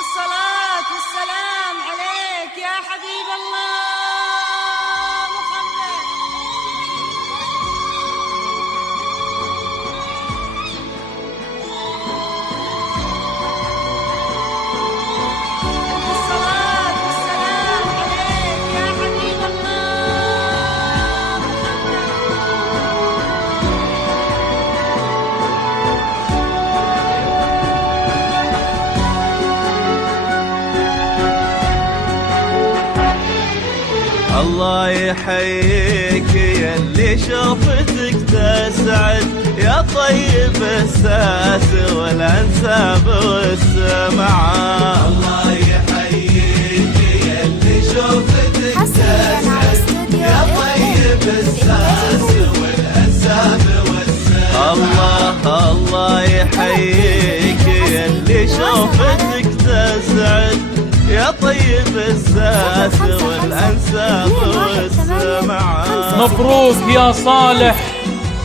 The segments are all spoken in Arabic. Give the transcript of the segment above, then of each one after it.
والصلاة والسلام عليك يا حبيب الله محمد. والصلاة والسلام عليك يا حبيب الله محمد. الله يحييك يا اللي شوفتك تسعد، يا طيب الساس والانساب والسمعة. الله يحييك يا اللي شوفتك تسعد، يا طيب الساس والانساب والسمعة. الله يحييك يا اللي شوفتك تسعد، يا طيب الساس والأنساب والسمعة. مبروك يا صالح،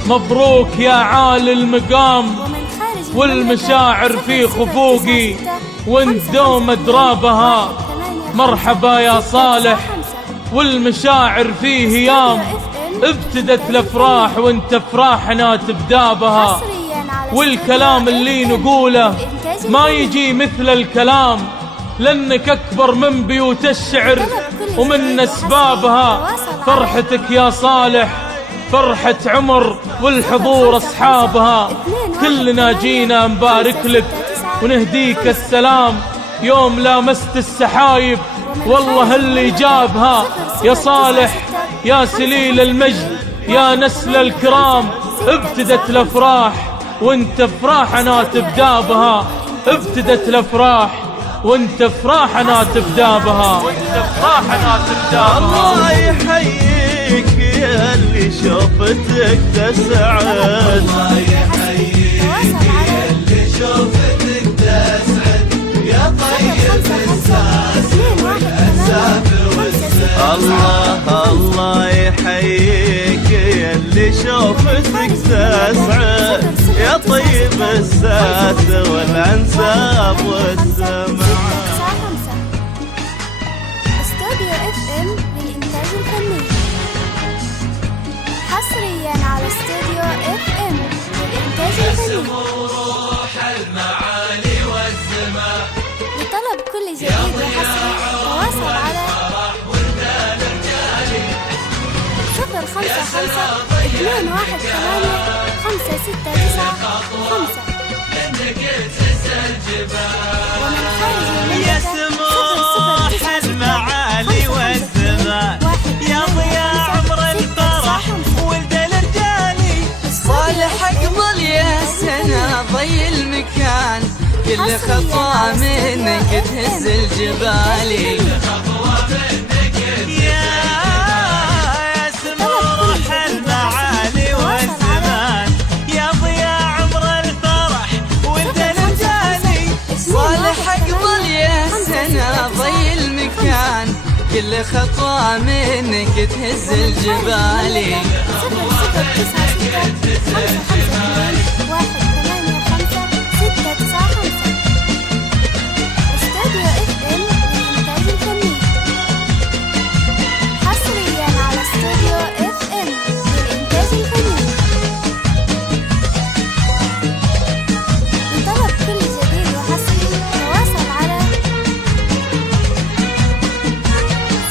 مبروك يا عالي المقام، والمشاعر في خفوقي وانت دوم درابها. مرحبا يا صالح، والمشاعر فيه هيام، ابتدت الافراح وانت افراحنا تبدا بها. والكلام اللي نقوله ما يجي مثل الكلام، لأنك أكبر من بيوت الشعر ومن أسبابها. فرحتك يا صالح فرحة عمر، والحضور أصحابها. كلنا جينا نبارك لك ونهديك السلام، يوم لامست السحايب والله اللي جابها. يا صالح يا سليل المجد يا نسل الكرام، ابتدت الأفراح وانت افراحنا تبدا بها. ابتدت الأفراح وانت افراحنا تبدا بها، وانت افراحنا تبدا بها. الله يحييك يا اللي شوفتك تسعد، الله يحييك يا اللي شوفتك تسعد، يا طيب الساس والانساب والسمعة. الله يحييك يا اللي شوفتك تسعد، يا طيب الساس والانساب والسمعة. استوديو FM للإنتاج الفني، حصريا على استوديو FM للإنتاج الفني. لطلب كل جديد وحصري تواصل على 055-218-569-5 ومن خارج المملكة. يا سموح المعالي والزمان، يا ضياء عمر الفرح ولد الرجالي. صالح اقبل يا سنة ضي المكان، كل خطوة منك تهز الجبالي. يا سموح المعالي والزمان، يا ضياء عمر الفرح ولد الرجالي. صالح اقبل يا سنة ضي المكان، كل خطوة منك تهز الجبالي. 00552-185-695 استوديو FM للإنتاج الفني، حصريا على استوديو FM للإنتاج الفني. لطلب كل جديد وحصري تواصل على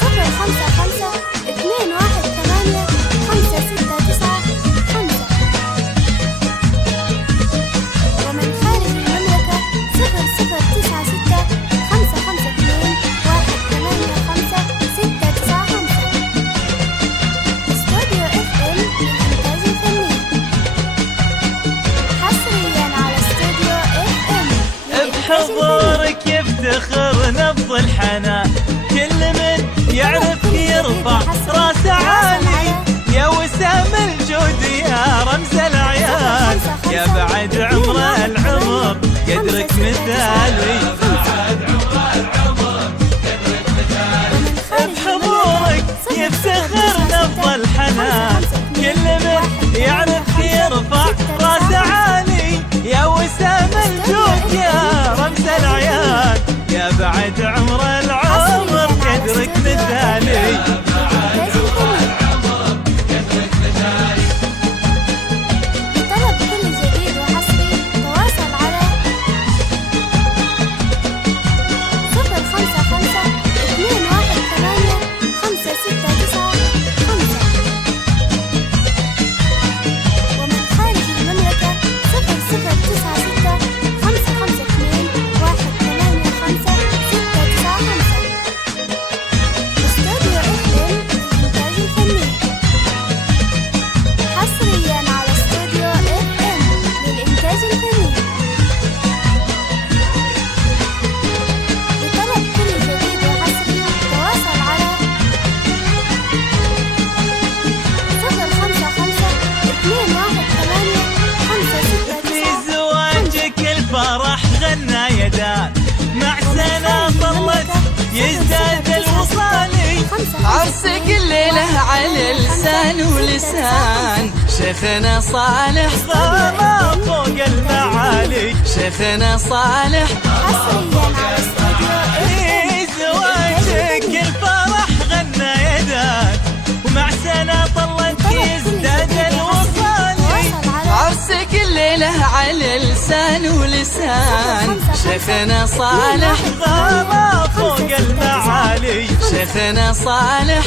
055-218-569-5 ومن خارج المملكة 0096-552-185-695 استوديو FM للإنتاج الفني، حصريا على استوديو FM للإنتاج الفني. بحضورك يفتخر نبض الحنان، كل من يعرفك يرفع راسه عالي. يا وسام الجود يا رمز العيال، يا بعد عمر العمر قدرك مثالي. بحضورك يفتخر نبض الحنان، كل من يعرفك يرفع راسه عالي. يا وسام الجود يا رمز العيال، يا يدان، مع سنة طلت يزداد الوصالي. عرسك الليلة على لسان ولسان شيخنا صالح، غابة فوق المعالي. شيخنا صالح حصريا على استوديو في زواجك الفرح غنى يدان، ومع سنة طلت يزداد الوصالي. عرسك الليلة على لسان ولسان شيخنا صالح، غابة فوق المعالي. شيخنا صالح